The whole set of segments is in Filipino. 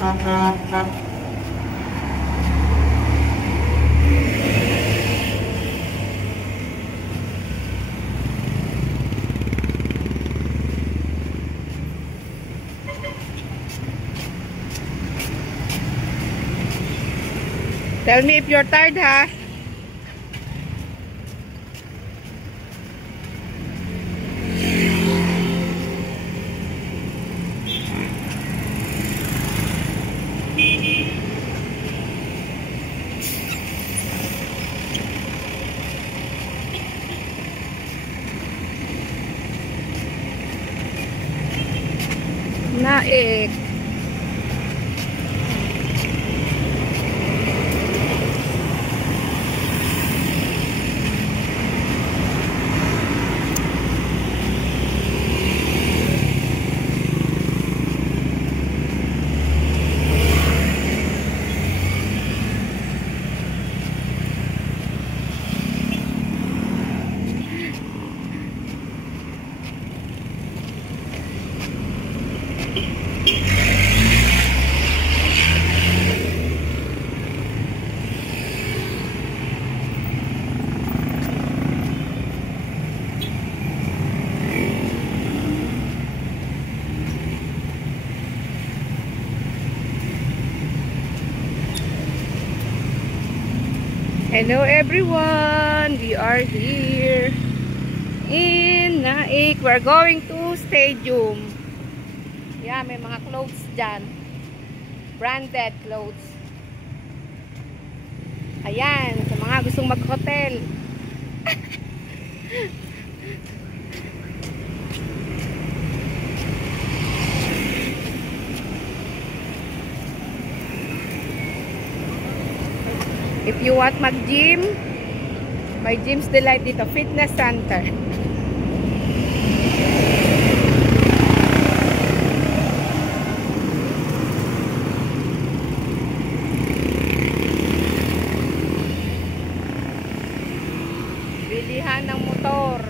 Tell me if you're tired, ha? Naik. Hello everyone, we are here in Naik. We're going to stadium. Yeah, may mga clothes dyan, branded clothes. Ayan, sa mga gustong mag-hotel. If you want mag-gym, may Gym's Delight dito, fitness center. Bilihan ng motor.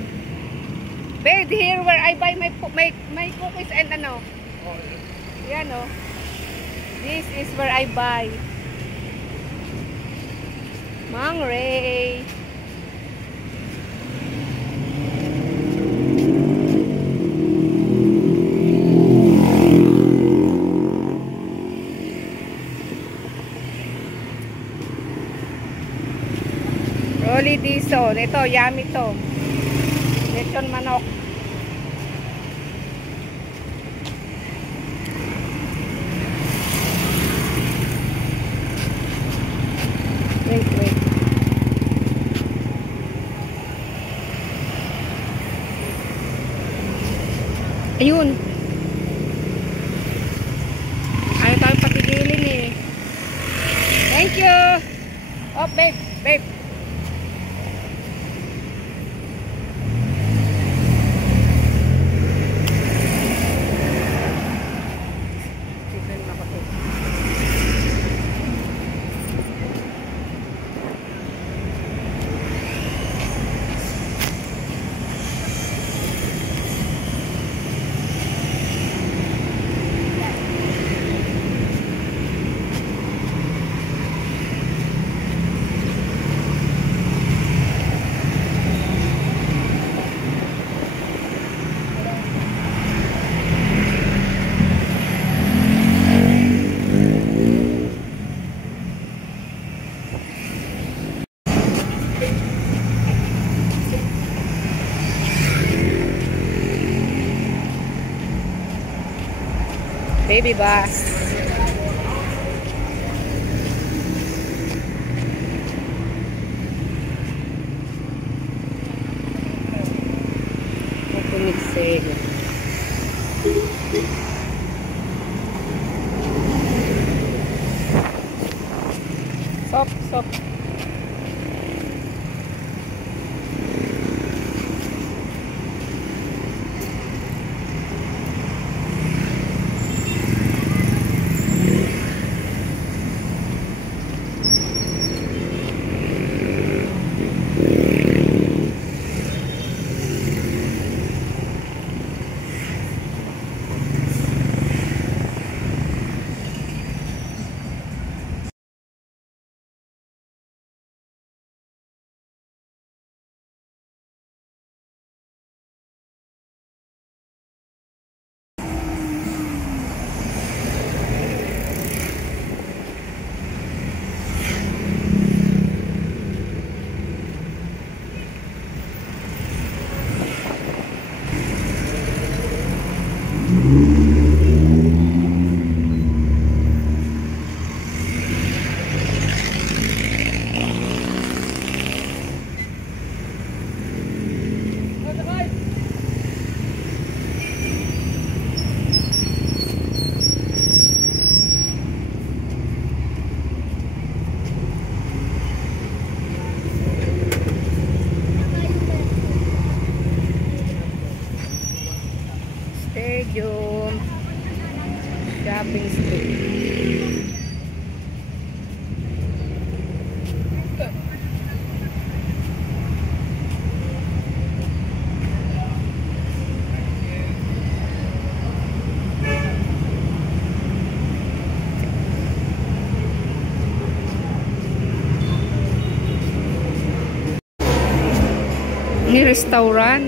Babe, here where I buy my cookies and ano. Yan oh. This is where I buy. Mang Ray. Rolly Dizon. Ito, yummy to. Lechon manok. Wait. Ayun. Ayaw tayo patigilin eh. Thank you. Oh, babe. Baby bus. Opening sale. Stop. Stadium. Shopping street. Ini restaurant.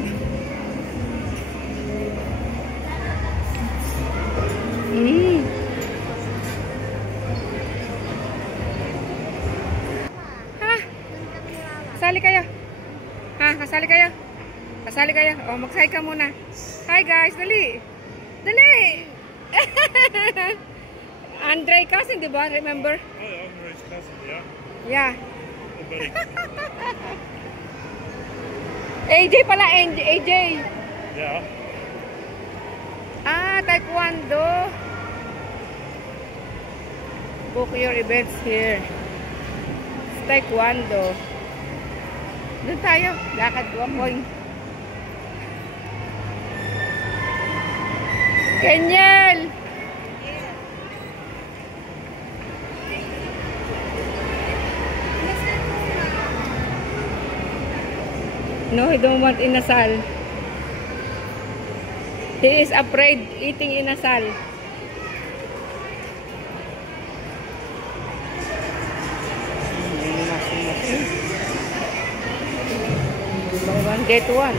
Ha? Kasali kayo? Ha? Kasali kayo? Kasali kayo? O, mag-hi ka muna. Hi guys, dali. Dali! Andre cousin, di ba? Remember? Oh, yeah, Andre's cousin, yeah. Yeah. Oh, buddy. AJ pala, AJ. Yeah. Ah, taekwondo. Book your events here. It's taekwondo. Doon tayo. Lakad 2 point. Kenyal! No, he don't want inasal. He is afraid eating inasal. Buy one, get one.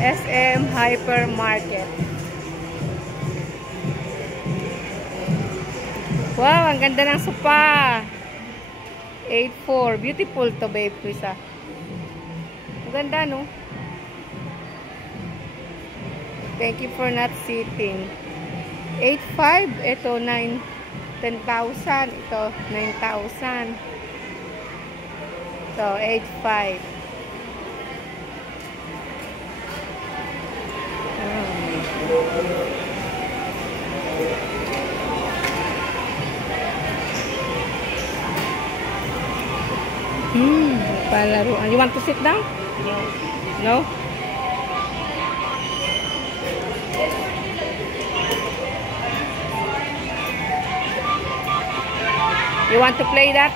SM Hypermarket. Wow, ang ganda ng sopa. 8.4. Beautiful to, babe, Krisa. Ang ganda, no? Thank you for not sitting. 8.5. Ito, 9. 10,000. Ito, 9,000. So, 8.5. Palaruan. You want to sit down? No? You want to play that?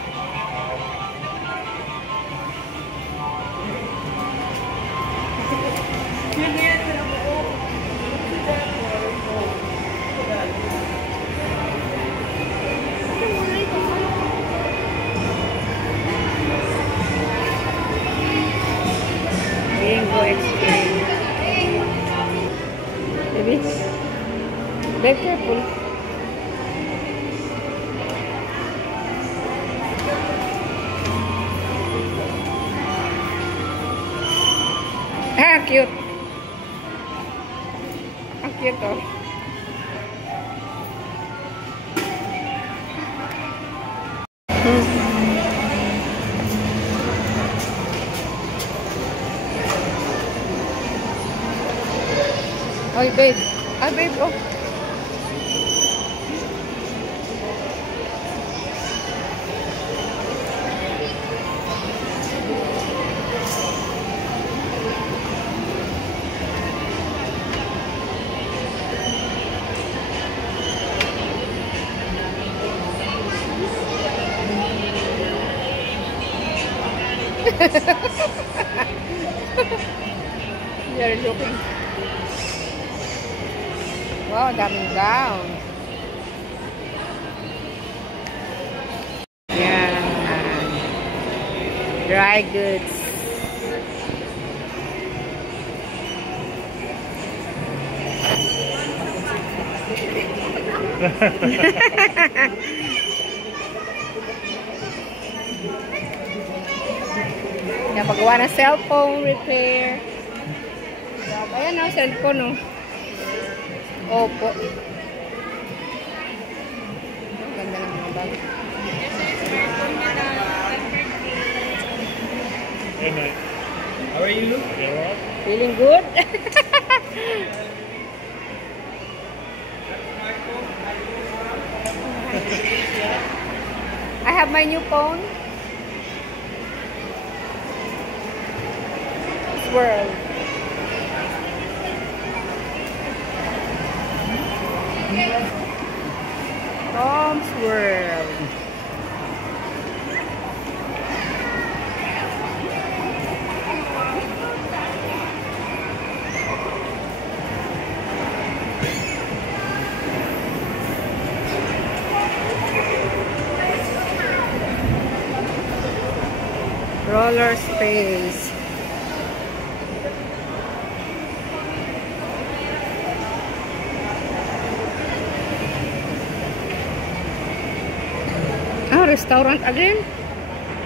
Bingo experience. Baby, be careful. Ah, cute. Ang cute, oh. Ay, babe. Ay, babe, oh. You're looking. Wow, daming gown. Yan. Dry goods. Yan, paggawa ng cellphone repair. Ayan o, cellphone o. Opo. Ganda ng mga bag. Hey, mate. How are you? You alright? Feeling good? I have my new phone. World. Tom's World. Roller space. Ah, restaurant again?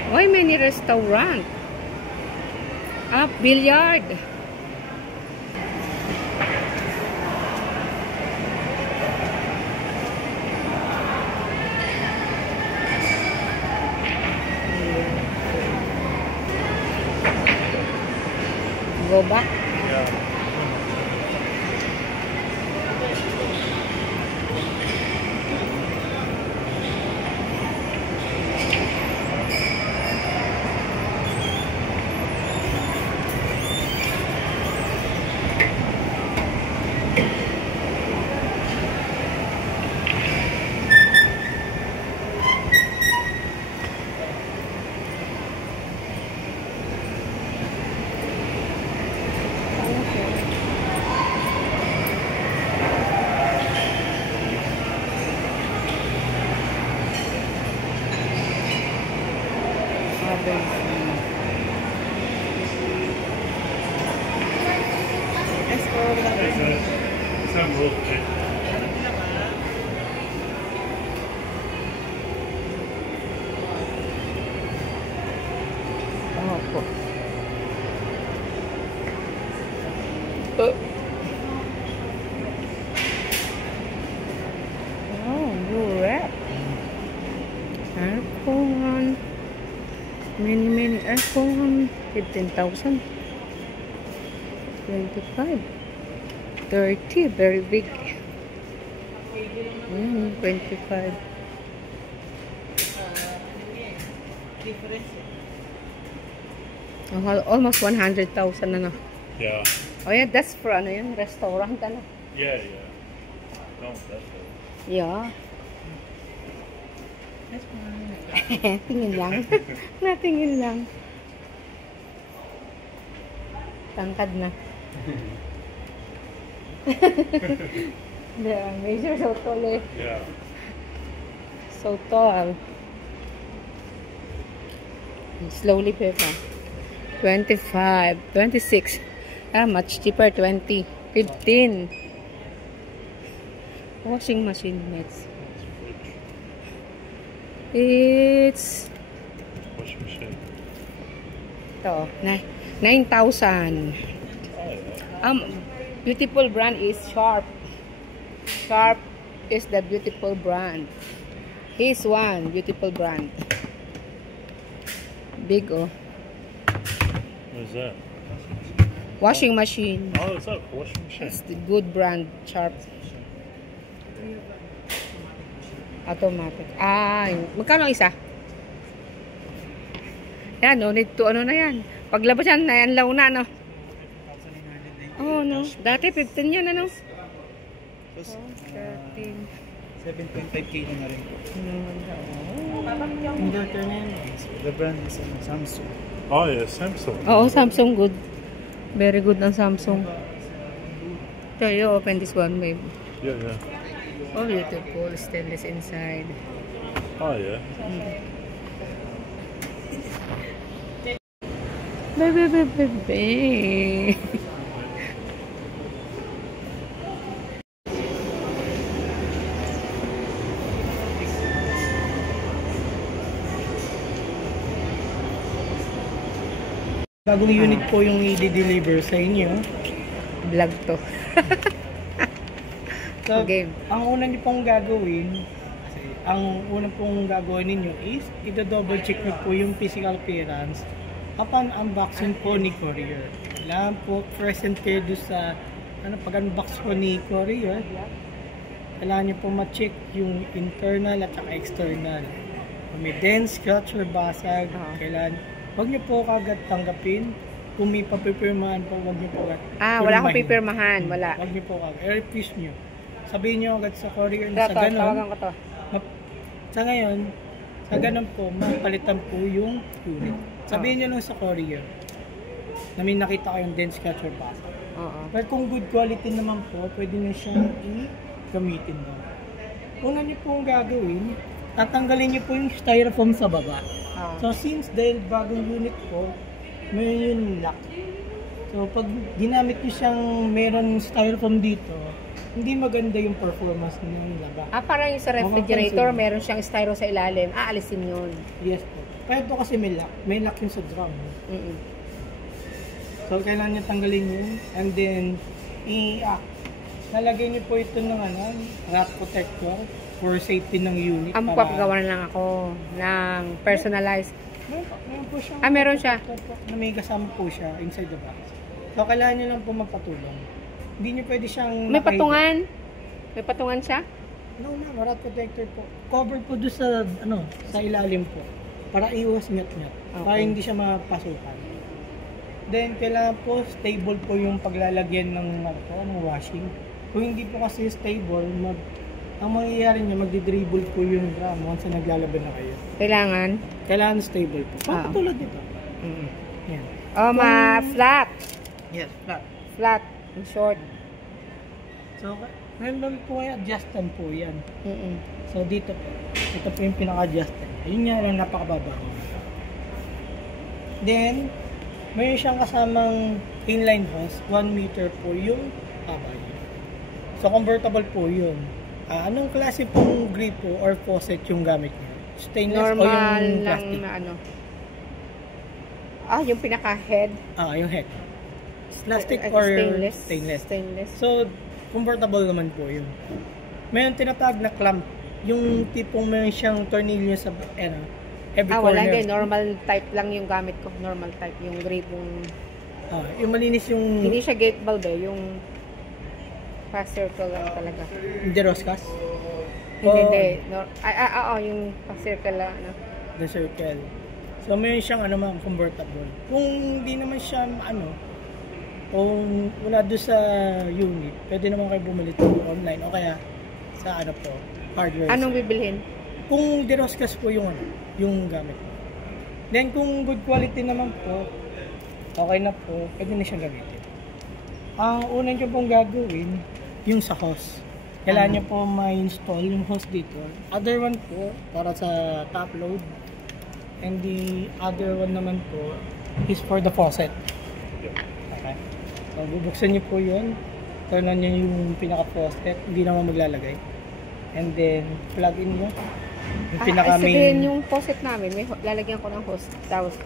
Why many restaurant? Ah, billiard. Go back. Yeah. It's a road trip. Opo. Oh, new wrap. Aircon. Many aircon. 15,000. 25. 30. Very big. 25. Oh, almost 100,000 ano. Yeah. Oh yeah, that's for ano yun, restaurant ano. Yeah. No, that's it. Yeah. Tingin lang. Natingin lang. Tangkad na. The measure so tall eh. Yeah. So tall. Slowly Pepa. 25, 26. Ah, much cheaper. 20, 15. Washing machine next. It's Washing machine. ito, 9,000. Oh, yeah. Beautiful brand is Sharp. Sharp is the beautiful brand. Here's one beautiful brand. Big oh. What is that? Washing machine. Oh, it's a washing machine. It's the good brand, Sharp. Automatic. Ah, magkano isa? Yan, no need to ano na yan. Paglabas yan, nayanlaw na, no? Oh, no. Dati 15 yun, ano? 13. 7.5K na rin. Oh. Inverter na yan. The brand is Samsung. Oh, yeah, Samsung. Oo, Samsung good. Very good ang Samsung. So, you open this one, maybe. Yeah. Oh, beautiful. Stainless inside. Oh, yeah. Baby. Bagong unit po yung i-deliver sa inyo. Vlog to. So, Game. ang una niyo pong gagawin, ninyo is i-double check niyo po yung physical appearance upon unboxing po ni courier. Kailangan po present kayo doon sa pag-unbox po ni courier. Kailangan niyo po ma-check yung internal at saka external. may dents, scratch, or basag, kailan, huwag niyo po kagad tanggapin. Kung may papipirmahan po, huwag niyo po agad. Wala akong pipirmahan, wala. Huwag niyo po agad. I-refuse niyo. Sabihin niyo agad sa courier na sa Ito, ganun. tawagan ko to. Sa ngayon, sa ganun po, mapalitan po yung unit. Sabihin niyo lang sa courier na may nakita kayong dents, scratch, or basag. Pero kung good quality naman po, pwede niyo siyang i-gamitin doon. Una niyo pong gagawin, tatanggalin niyo po yung styrofoam sa baba. So since dahil bagong unit po, may yung lock. So pag ginamit niyo siyang meron styrofoam dito, hindi maganda yung performance ng laba. Parang yung sa refrigerator, meron siyang styro sa ilalim. Aalisin yun. Yes po. Pero ito kasi may lock. May lock yung sa drum. So kailangan niyo tanggalin yun. And then, lalagay niyo po ito ng rat protector for safety ng unit. Ang papagawa lang ako ng personalized. Meron po siya. Meron siya. Na may kasama po siya inside the box. So kailangan niyo lang po magpatulong. Hindi niyo pwede siyang May patungan? May patungan siya? No, rat protector po. Cover po doon sa sa ilalim po. Para iwas ngat-ngat. Para hindi siya mapasukan. Then kailangan po stable po yung paglalagyan ng washing. Kung hindi po kasi stable, ang mangyayari niya, magdi-dribble po yung drum once na naglalaban na kayo. Kailangan stable po. Tulad nito. Yan. Flat. Yes, flat. Flat. In short. So, meron po yung adjustan po yan. So, dito po. Ito po yung pinaka-adjustan. Yun nga lang, napakababa. Then, mayroon siyang kasamang inline hose. 1 meter po yung haba niya. So, convertible po yun. Anong klase pong gripo or faucet yung gamit niya? Stainless normal o yung plastic? Lang na yung pinaka-head. Yung head. Plastic or stainless? Stainless. So, convertible naman po yun. Mayroon tinatawag na clamp. Yung tipong mayroon siyang tornilyo sa every corner. Wala din. Normal type lang yung gamit ko. Normal type. Yung gripong... yung malinis yung... Hindi siya gate valve yung... Fast circle lang talaga. Hindi Roscas? Hindi. Yung fast circle lang. The circle. So, mayroon siyang convertible. Kung hindi naman siya, kung wala doon sa unit, pwede naman kayo bumili ito online o kaya sa hardware. Anong bibilhin? Kung De Roscas po yung gamit mo. Then, kung good quality naman po, okay na po, pwede na siyang gamitin. Ang unang nyo pong gagawin, yung sa hose. Kailangan nyo po ma-install yung hose dito. Other one po, para sa top load. And the other one naman po, is for the faucet. Okay. So, bubuksan nyo po yun. Turn on nyo yung pinaka-faucet. Hindi naman maglalagay. And then, plug in nyo. Yung pinaka-main. Sabihin yung faucet namin, may lalagyan ko ng hose. Tapos,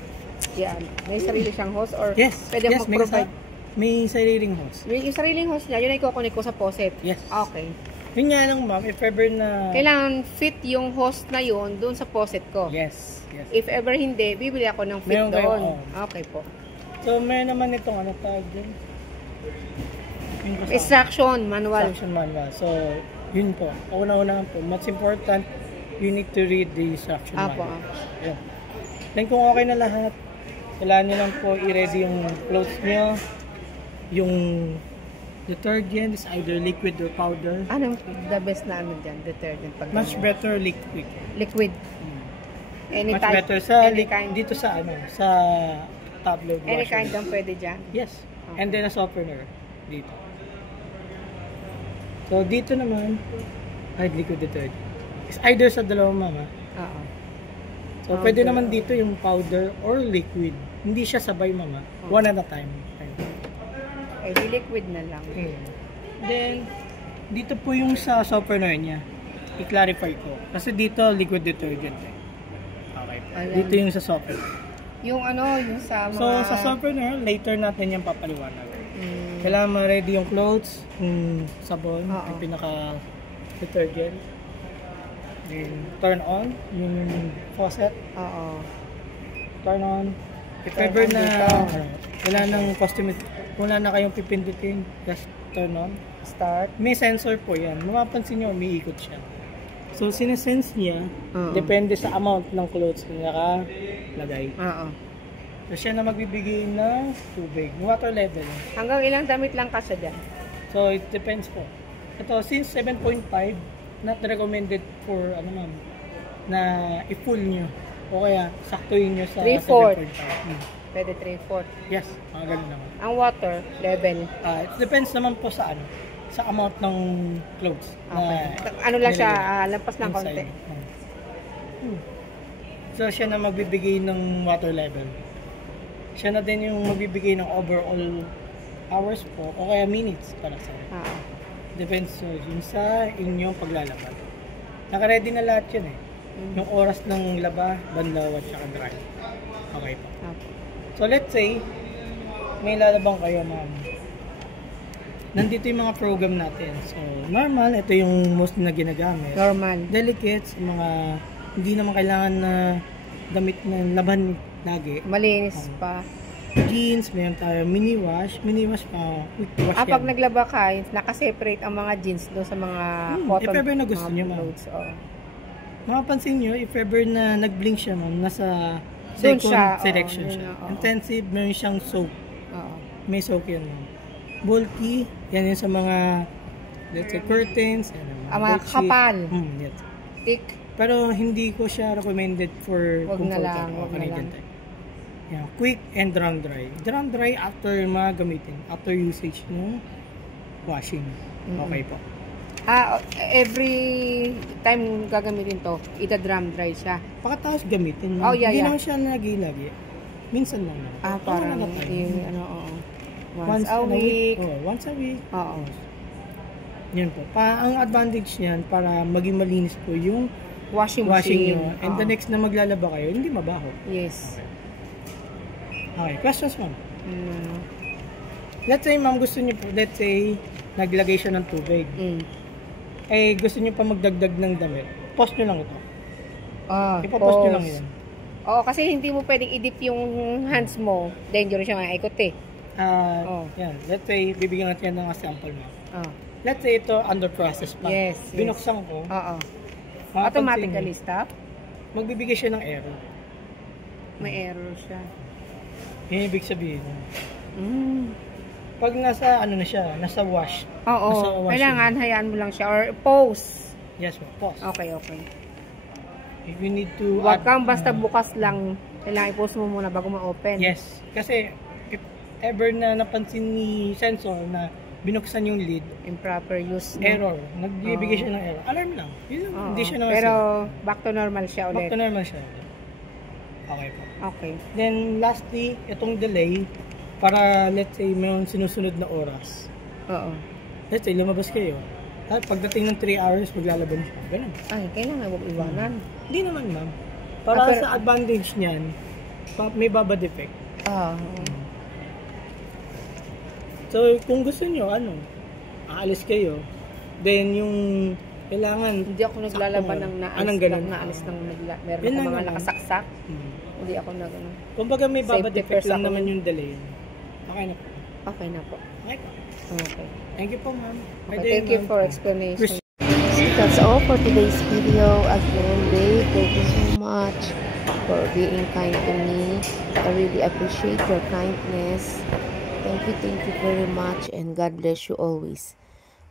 yan. May sarili siyang hose or pwede mag-provide? May sariling hose. Yung sariling hose niya, yun ay kukunik ko sa faucet? Yes. Okay. Yun nga lang ma'am, if ever na... Kailangan fit yung hose na yun doon sa faucet ko? Yes. If ever hindi, bibili ako ng fit doon. Okay po. So, may naman itong tawag din? Instruction manual. Instruction manual. So, yun po. Una-una po. Most important, you need to read the instruction manual. Yun. Then kung okay na lahat, kailangan nyo lang po i-ready yung clothes nyo. Yung detergent is either liquid or powder. Anong the best na detergent? Much better liquid. Liquid. Any Much type, better sa any kind. dito sa sa top load washer. Any kind lang pwede dyan? Yes. And then a softener dito. So dito naman ay liquid detergent. It's either sa dalawang mama. Oo. So pwede naman dito yung powder or liquid. Hindi siya sabay mama. One at a time. Di liquid na lang. Then dito po yung sa softener niya. I-clarify ko. Kasi dito liquid detergent eh. Okay. Dito yung sa softener. Yung yung sa mga... So sa softener, later natin yung papaliwanag. Kailangan ma-ready yung clothes, yung sabon, yung pinaka detergent. Then turn on yung faucet. Turn on. If ever na wala nang customer, wala na kayong pipindutin, just turn on. Start. May sensor po yan. Mapapansin nyo, umiikot siya. So, sinesense niya, Oo. depende sa amount ng clothes na nakalagay. Oo. So, siya na magbibigay ng tubig, water level. Hanggang ilang damit lang kasya dyan? So, it depends po. Ito, since 7.5, not recommended for, ma'am, na i-full nyo. O kaya, saktuin nyo sa 3/4. 7.5. Pwede 3/4. Yes, mga ganun naman. Ang water level. It depends naman po sa sa amount ng clothes. Okay. Na Ano lang siya, nilagay lampas ng inside. konti. So, siya na magbibigay ng water level. Siya na din yung magbibigay ng overall hours po o kaya minutes para sa Oo. depends yun sa inyong paglalaba. Naka-ready na lahat yun eh. Yung oras ng laba, banlaw at saka dry. Okay po. Okay. So let's say, may lalabang kayo ma'am. Nandito yung mga program natin. So normal, ito yung most na ginagamit. Normal. Delicates, mga hindi naman kailangan na damit na laban lagi. Malinis pa. Jeans, meron tayo mini wash pa, quick wash Pag yan. naglaba ka, nakaseparate ang mga jeans doon sa mga cotton. if ever na gusto mga nyo, ma'am. clothes. Oo. Makapansin nyo, if ever na nag-blink siya ma'am, nasa Doon second siya, selection yun siya. na, oo. Intensive, meron siyang soap. Oo. May soap yan ma'am. Bulky, yan yung sa mga, let's say, curtains. Yan, Ang mga bedsheet. kapal. Yes. Thick. Pero hindi ko siya recommended for Wag na lang, o wag na Canadian lang. type. Yan, quick and drum dry. Drum dry after mga gamitin. After usage ng washing. Okay po. Every time gagamitin to, ita-drum dry siya. Pagkatapos gamitin. Oh, yeah, hindi yeah. naman siya lagi-lagi. Minsan lang. Parang Ano na tayo? yung oo. Once a in week. Once a week. Oo. Yan po. Ang advantage niyan para maging malinis po yung Washing washing machine. nyo. And the Oo. next na maglalaba kayo, hindi mabaho. Yes. Okay. Questions, ma'am? Mm. Let's say, ma'am, gusto niyo po, let's say, naglagay siya ng tubig. Eh, gusto niyo pa magdagdag ng damit. Post nyo lang ito. Ipopost nyo lang yan. Oo, kasi hindi mo pwedeng i-dip yung hands mo. Dangerous siya maikot eh. Yan. Let's say, bibigyan natin yan ng sample, ma'am. Oh. Let's say, ito under process pa. Yes, yes. Binuksan ko. Oo. Mapapansin Automatically niyo, stop. magbibigay siya ng error. May error siya. Yan ibig sabihin. Mm. Pag nasa, na siya, nasa wash. Oo. Nasa washing. Kailangan hayaan mo lang siya or pause. Yes, ma'am. Pause. Okay. If you need to Huwag add, kang basta bukas lang. Kailangan i-pause mo muna bago ma-open. Yes. Kasi, if ever na napansin ni sensor na binuksan yung lid, Improper use. No? error. Nagbibigay siya ng error. Alarm lang. Yun lang. Oo. Hindi siya naman Pero back to normal siya back ulit. to normal siya. Okay po. Okay. Then, lastly, itong delay, para let's say, mayroong sinusunod na oras. Oo. Let's say, lumabas kayo. At pagdating ng 3 hours, maglalaban siya. Ganun. Ay, kailangan huwag iwanan. Hindi naman, ma'am. Para pero- sa advantage niyan, may baba defect. So, kung gusto nyo, aalis kayo, then yung kailangan, Hindi ako naglalaban ng Anong ganun? naalis ng meron Yun ako lang mga naman. nakasaksak. hmm. Hindi ako nag ano. Kumbaga may baba Safety defect first lang ako naman nun. yung delay. Okay na po. Okay na po. Okay po. Okay. Thank you po, ma'am. Okay, thank you for explanation. Chris- So that's all for today's video. Again, Dave, thank you so much for being kind to me. I really appreciate your kindness. Thank you very much, and God bless you always.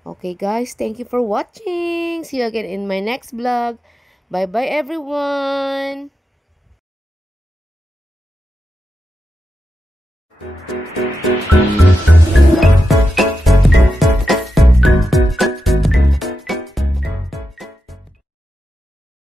Okay, guys, thank you for watching. See you again in my next vlog. Bye-bye, everyone.